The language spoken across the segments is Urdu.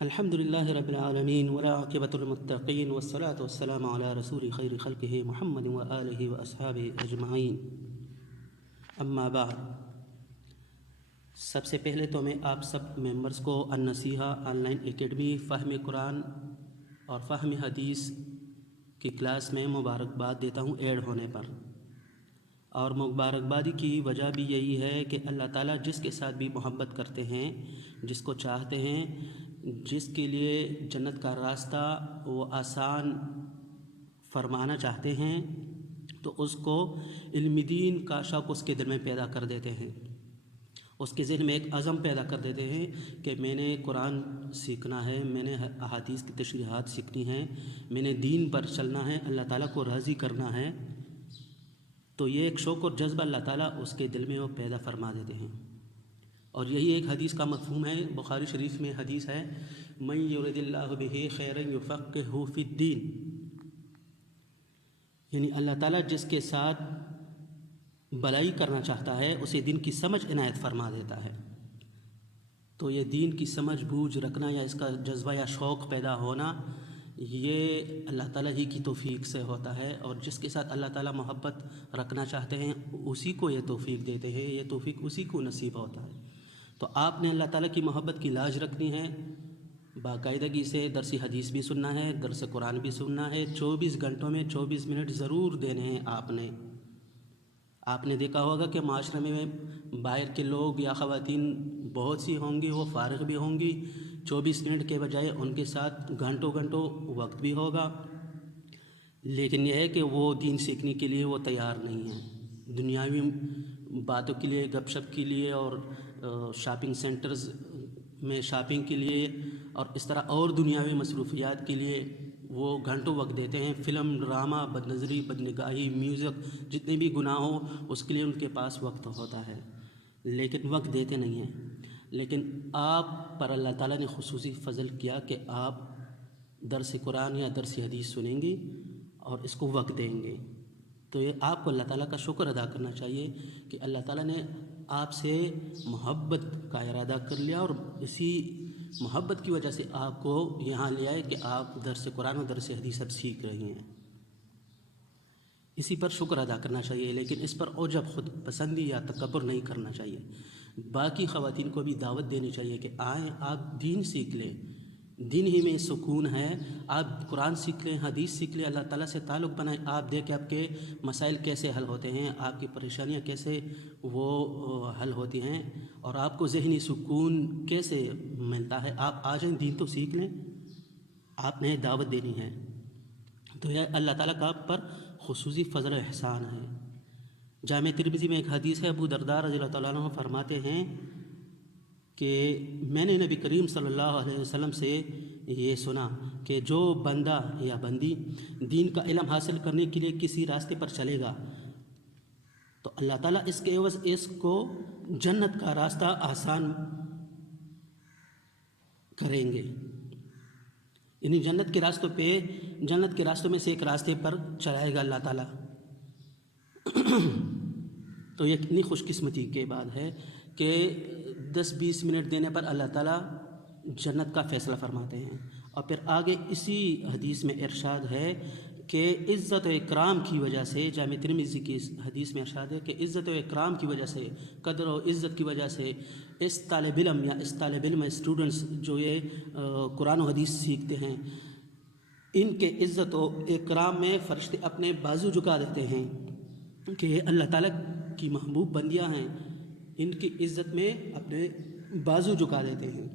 الحمد لله رب العالمين والعاقبة للمتقين والصلاة والسلام على رسول خير خلقه محمد وآله وأصحابه أجمعين اما بعد۔ سب سے پہلے تو میں آپ سب ممبرز کو النصیحہ آن لائن اکیڈمی فہم قرآن اور فہم حدیث کی کلاس میں مبارکباد دیتا ہوں ایڈ ہونے پر، اور مبارکبادی کی وجہ بھی یہی ہے کہ اللہ تعالیٰ جس کے ساتھ بھی محبت کرتے ہیں، جس کو چاہتے ہیں، جس کے لیے جنت کا راستہ وہ آسان فرمانا چاہتے ہیں، تو اس کو علم دین کا شوق اس کے دل میں پیدا کر دیتے ہیں، اس کے ذہن میں ایک عزم پیدا کر دیتے ہیں کہ میں نے قرآن سیکھنا ہے، میں نے احادیث کی تشریحات سیکھنی ہیں، میں نے دین پر چلنا ہے، اللہ تعالیٰ کو راضی کرنا ہے۔ تو یہ ایک شوق اور جذبہ اللہ تعالیٰ اس کے دل میں وہ پیدا فرما دیتے ہیں، اور یہی ایک حدیث کا مفہوم ہے۔ بخاری شریف میں حدیث ہے، من یرد اللہ بہ خیرا یفقہہ فی الدین، یعنی اللہ تعالیٰ جس کے ساتھ بلائی کرنا چاہتا ہے اسے دین کی سمجھ عنایت فرما دیتا ہے۔ تو یہ دین کی سمجھ بوجھ رکھنا یا اس کا جذبہ یا شوق پیدا ہونا، یہ اللہ تعالیٰ ہی کی توفیق سے ہوتا ہے، اور جس کے ساتھ اللہ تعالیٰ محبت رکھنا چاہتے ہیں اسی کو یہ توفیق دیتے ہیں، یہ توفیق اسی کو نصیب ہوتا ہے۔ تو آپ نے اللہ تعالیٰ کی محبت کی لاج رکھنی ہے، باقاعدگی سے درس حدیث بھی سننا ہے، درس قرآن بھی سننا ہے، 24 گھنٹوں میں 24 منٹ ضرور دینے ہیں۔ آپ نے دیکھا ہوگا کہ معاشرے میں باہر کے لوگ یا خواتین بہت سی ہوں گی، وہ فارغ بھی ہوں گی، 24 منٹ کے بجائے ان کے ساتھ گھنٹوں وقت بھی ہوگا، لیکن یہ ہے کہ وہ دین سیکھنے کے لیے وہ تیار نہیں ہیں۔ دنیاوی باتوں کے لیے، گپ شپ کے لیے، اور شاپنگ سینٹرز میں شاپنگ کے لیے، اور اس طرح اور دنیاوی مصروفیات کے لیے وہ گھنٹوں وقت دیتے ہیں۔ فلم، ڈرامہ، بد نظری، بد نگاہی، میوزک، جتنے بھی گناہ ہوں اس کے لیے ان کے پاس وقت ہوتا ہے، لیکن وقت دیتے نہیں ہیں۔ لیکن آپ پر اللہ تعالیٰ نے خصوصی فضل کیا کہ آپ درس قرآن یا درس حدیث سنیں گے اور اس کو وقت دیں گے، تو یہ آپ کو اللہ تعالیٰ کا شکر ادا کرنا چاہیے کہ اللہ تعالیٰ نے آپ سے محبت کا ارادہ کر لیا، اور اسی محبت کی وجہ سے آپ کو یہاں لے آئے کہ آپ درس قرآن اور درس حدیث اب سیکھ رہے ہیں۔ اسی پر شکر ادا کرنا چاہیے، لیکن اس پر عجب، خود پسندی یا تکبر نہیں کرنا چاہیے۔ باقی خواتین کو بھی دعوت دینی چاہیے کہ آئیں، آپ دین سیکھ لیں، دین ہی میں سکون ہے۔ آپ قرآن سیکھ لیں، حدیث سیکھ لیں، اللہ تعالیٰ سے تعلق بنائیں، آپ دیکھیں آپ کے مسائل کیسے حل ہوتے ہیں، آپ کی پریشانیاں کیسے وہ حل ہوتی ہیں، اور آپ کو ذہنی سکون کیسے ملتا ہے۔ آپ آ جائیں، دین تو سیکھ لیں، آپ نے دعوت دینی ہے۔ تو یہ اللہ تعالیٰ کا آپ پر خصوصی فضل و احسان ہے۔ جامع ترمذی میں ایک حدیث ہے، ابو درداء رضی اللہ تعالیٰ عنہ فرماتے ہیں کہ میں نے نبی کریم صلی اللہ علیہ وسلم سے یہ سنا کہ جو بندہ یا بندی دین کا علم حاصل کرنے کے لیے کسی راستے پر چلے گا تو اللہ تعالیٰ اس کے عوض اس کو جنت کا راستہ آسان کریں گے، یعنی جنت کے راستوں میں سے ایک راستے پر چلائے گا اللہ تعالیٰ۔ تو یہ کتنی خوش قسمتی کے بات ہے کہ 10-20 منٹ دینے پر اللہ تعالیٰ جنت کا فیصلہ فرماتے ہیں۔ اور پھر آگے اسی حدیث میں ارشاد ہے کہ عزت و اکرام کی وجہ سے، جامع ترمذی کی حدیث میں ارشاد ہے کہ عزت و اکرام کی وجہ سے، قدر و عزت کی وجہ سے اس طالب علم اسٹوڈنٹس جو یہ قرآن و حدیث سیکھتے ہیں، ان کے عزت و اکرام میں فرشتے اپنے بازو جھکا دیتے ہیں کہ یہ اللہ تعالیٰ کی محبوب بندیاں ہیں، ان کی عزت میں اپنے بازو جھکا دیتے ہیں۔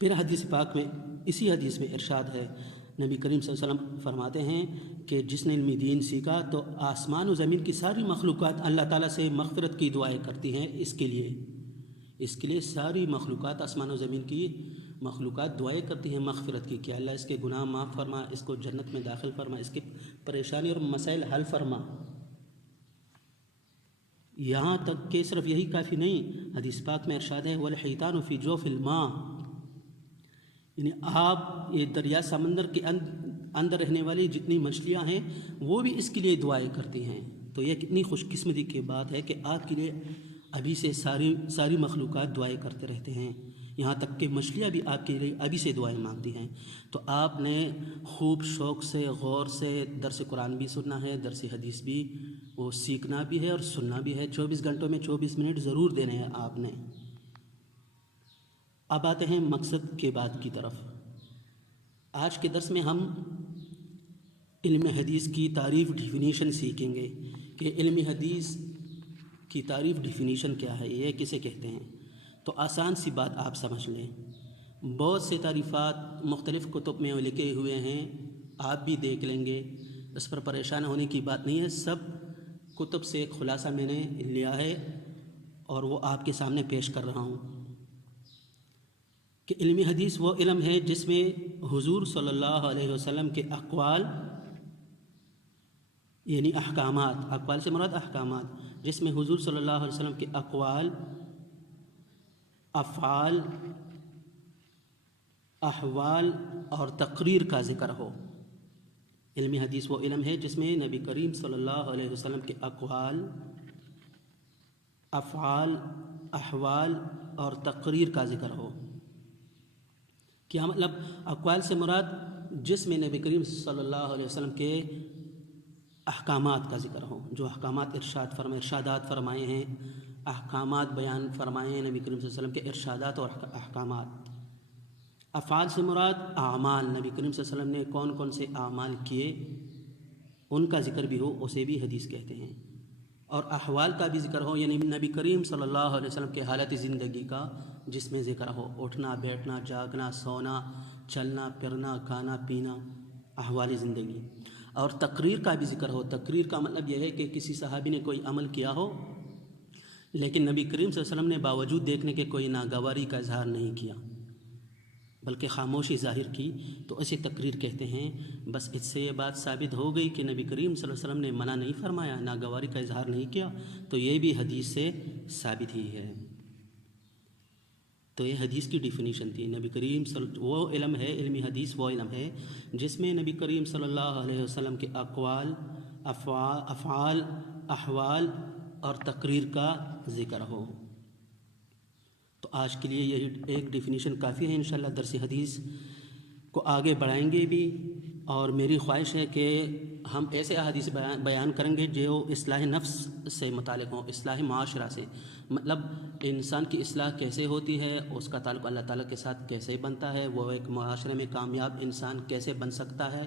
پھر حدیث پاک میں، اسی حدیث میں ارشاد ہے، نبی کریم صلی اللہ علیہ وسلم فرماتے ہیں کہ جس نے علم دین سیکھا تو آسمان و زمین کی ساری مخلوقات اللہ تعالیٰ سے مغفرت کی دعائیں کرتی ہیں۔ اس کے لیے ساری مخلوقات، آسمان و زمین کی مخلوقات دعائیں کرتی ہیں مغفرت کی، کہ اللہ اس کے گناہ معاف فرما، اس کو جنت میں داخل فرما، اس کی پریشانی اور مسائل حل فرما۔ یہاں تک کہ صرف یہی کافی نہیں، حدیث پاک میں ارشاد ہے وَالْحِيتَانُ فِي جَوْفِ الْمَاءِ، یعنی آپ یہ دریا سمندر کے اندر رہنے والی جتنی مچھلیاں ہیں وہ بھی اس کے لیے دعائیں کرتی ہیں۔ تو یہ کتنی خوش قسمتی کی بات ہے کہ آپ کے لیے ابھی سے ساری مخلوقات دعائیں کرتے رہتے ہیں۔ یہاں تک کہ مچھلیاں بھی آپ کے لیے ابھی سے دعائیں مانگتی ہیں۔ تو آپ نے خوب شوق سے غور سے درس قرآن بھی سننا ہے، درس حدیث بھی وہ سیکھنا بھی ہے اور سننا بھی ہے۔ 24 گھنٹوں میں 24 منٹ ضرور دینے ہیں آپ نے۔ اب آتے ہیں مقصد کے بعد کی طرف۔ آج کے درس میں ہم علم حدیث کی تعریف ڈیفینیشن سیکھیں گے کہ علم حدیث کی تعریف ڈیفینیشن کیا ہے، یہ کسے کہتے ہیں۔ تو آسان سی بات آپ سمجھ لیں، بہت سے تعریفات مختلف کتب میں لکھے ہوئے ہیں، آپ بھی دیکھ لیں گے، اس پر پریشان ہونے کی بات نہیں ہے۔ سب کتب سے ایک خلاصہ میں نے لیا ہے اور وہ آپ کے سامنے پیش کر رہا ہوں کہ علم حدیث وہ علم ہے جس میں حضور صلی اللہ علیہ وسلم کے اقوال یعنی احکامات، اقوال سے مراد احکامات، جس میں حضور صلی اللہ علیہ وسلم کے اقوال، افعال، احوال اور تقریر کا ذکر ہو۔ علم حدیث وہ علم ہے جس میں نبی کریم صلی اللہ علیہ وسلم کے اقوال، افعال، احوال اور تقریر کا ذکر ہو۔ کیا مطلب؟ اقوال سے مراد جس میں نبی کریم صلی اللہ علیہ وسلم کے احکامات کا ذکر ہو، جو احکامات ارشادات فرمائے ہیں، احکامات بیان فرمائے ہیں نبی کریم صلی اللہ علیہ وسلم کے ارشادات اور احکامات۔ افعال سے مراد اعمال، نبی کریم صلی اللہ علیہ وسلم نے کون کون سے اعمال کیے ان کا ذکر بھی ہو، اسے بھی حدیث کہتے ہیں۔ اور احوال کا بھی ذکر ہو، یعنی نبی کریم صلی اللہ علیہ وسلم کے حالت زندگی کا جس میں ذکر ہو، اٹھنا بیٹھنا جاگنا سونا چلنا پھرنا کھانا پینا، احوال زندگی۔ اور تقریر کا بھی ذکر ہو۔ تقریر کا مطلب یہ ہے کہ کسی صحابی نے کوئی عمل کیا ہو لیکن نبی کریم صلی اللہ علیہ وسلم نے باوجود دیکھنے کے کوئی ناگواری کا اظہار نہیں کیا بلکہ خاموشی ظاہر کی، تو اسے تقریر کہتے ہیں۔ بس اس سے یہ بات ثابت ہو گئی کہ نبی کریم صلی اللہ علیہ وسلم نے منع نہیں فرمایا، ناگواری کا اظہار نہیں کیا، تو یہ بھی حدیث سے ثابت ہی ہے۔ تو یہ حدیث کی ڈیفینیشن تھی۔ نبی کریم وہ علم ہے، علمی حدیث وہ علم ہے جس میں نبی کریم صلی اللہ علیہ وسلم کے اقوال، افعال، احوال اور تقریر کا ذکر ہو۔ تو آج کے لیے یہی ایک ڈیفینیشن کافی ہے۔ انشاءاللہ درس حدیث کو آگے بڑھائیں گے بھی، اور میری خواہش ہے کہ ہم ایسے احادیث بیان کریں گے جو اصلاح نفس سے متعلق ہوں، اصلاح معاشرہ سے، مطلب انسان کی اصلاح کیسے ہوتی ہے، اس کا تعلق اللہ تعالیٰ کے ساتھ کیسے بنتا ہے، وہ ایک معاشرے میں کامیاب انسان کیسے بن سکتا ہے،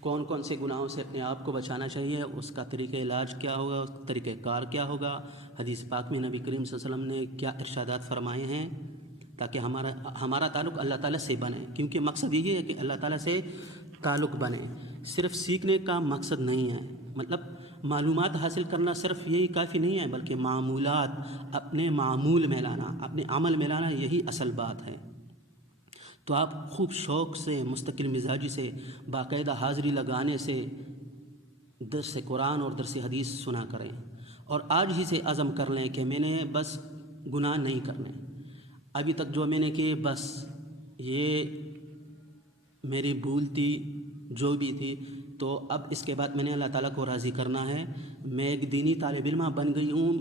کون کون سے گناہوں سے اپنے آپ کو بچانا چاہیے، اس کا طریقہ علاج کیا ہوگا، اس کا طریقہ کار کیا ہوگا، حدیث پاک میں نبی کریم صلی اللہ علیہ وسلم نے کیا ارشادات فرمائے ہیں، تاکہ ہمارا تعلق اللہ تعالیٰ سے بنے۔ کیونکہ مقصد یہی ہے کہ اللہ تعالیٰ سے تعلق بنے، صرف سیکھنے کا مقصد نہیں ہے، مطلب معلومات حاصل کرنا صرف یہی کافی نہیں ہے، بلکہ معمولات اپنے معمول میں لانا، اپنے عمل میں لانا، یہی اصل بات ہے۔ تو آپ خوب شوق سے، مستقل مزاجی سے، باقاعدہ حاضری لگانے سے درس قرآن اور درس حدیث سنا کریں، اور آج ہی سے عزم کر لیں کہ میں نے بس گناہ نہیں کرنے، ابھی تک جو میں نے کیے بس یہ میری بھول تھی، جو بھی تھی، تو اب اس کے بعد میں نے اللہ تعالیٰ کو راضی کرنا ہے۔ میں ایک دینی طالب علم بن گئی ہوں۔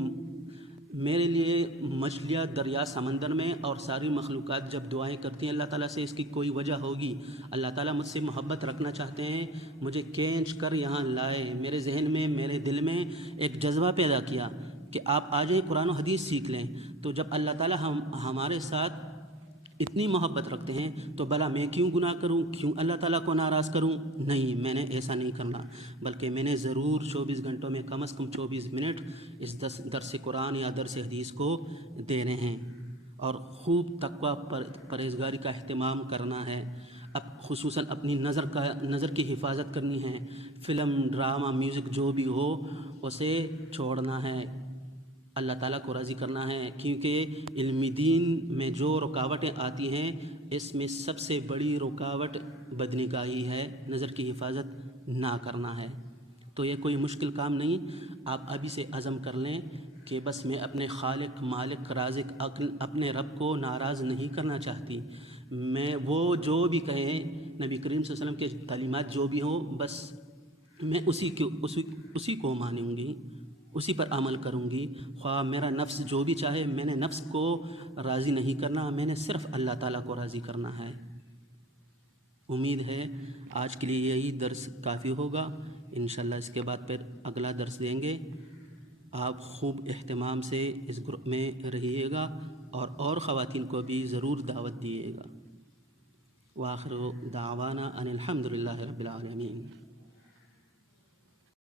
میرے لیے مچھلیاں دریا سمندر میں اور ساری مخلوقات جب دعائیں کرتی ہیں اللہ تعالیٰ سے، اس کی کوئی وجہ ہوگی۔ اللہ تعالیٰ مجھ سے محبت رکھنا چاہتے ہیں، مجھے کھینچ کر یہاں لائے، میرے ذہن میں، میرے دل میں ایک جذبہ پیدا کیا کہ آپ آ جائیں، قرآن و حدیث سیکھ لیں۔ تو جب اللہ تعالیٰ ہمارے ساتھ اتنی محبت رکھتے ہیں تو بھلا میں کیوں گناہ کروں، کیوں اللہ تعالیٰ کو ناراض کروں؟ نہیں، میں نے ایسا نہیں کرنا، بلکہ میں نے ضرور 24 گھنٹوں میں کم از کم 24 منٹ اس درس قرآن یا درس حدیث کو دینے ہیں، اور خوب تقویٰ پرہیزگاری کا اہتمام کرنا ہے۔ اب خصوصاً اپنی نظر کی حفاظت کرنی ہے، فلم، ڈرامہ، میوزک جو بھی ہو اسے چھوڑنا ہے، اللہ تعالیٰ کو راضی کرنا ہے۔ کیونکہ علمی دین میں جو رکاوٹیں آتی ہیں، اس میں سب سے بڑی رکاوٹ بدنگاہی ہے، نظر کی حفاظت نہ کرنا ہے۔ تو یہ کوئی مشکل کام نہیں، آپ ابھی سے عزم کر لیں کہ بس میں اپنے خالق، مالک، رازق، اپنے رب کو ناراض نہیں کرنا چاہتی، میں وہ جو بھی کہیں، نبی کریم صلی اللہ علیہ وسلم کے تعلیمات جو بھی ہوں، بس میں اسی کو مانوں گی، اسی پر عمل کروں گی، خواہ میرا نفس جو بھی چاہے، میں نے نفس کو راضی نہیں کرنا، میں نے صرف اللہ تعالیٰ کو راضی کرنا ہے۔ امید ہے آج کے لیے یہی درس کافی ہوگا، انشاءاللہ اس کے بعد پھر اگلا درس دیں گے۔ آپ خوب اہتمام سے اس گروپ میں رہیے گا اور خواتین کو بھی ضرور دعوت دیے گا۔ وآخر دعوانا ان الحمد للہ رب العالمین۔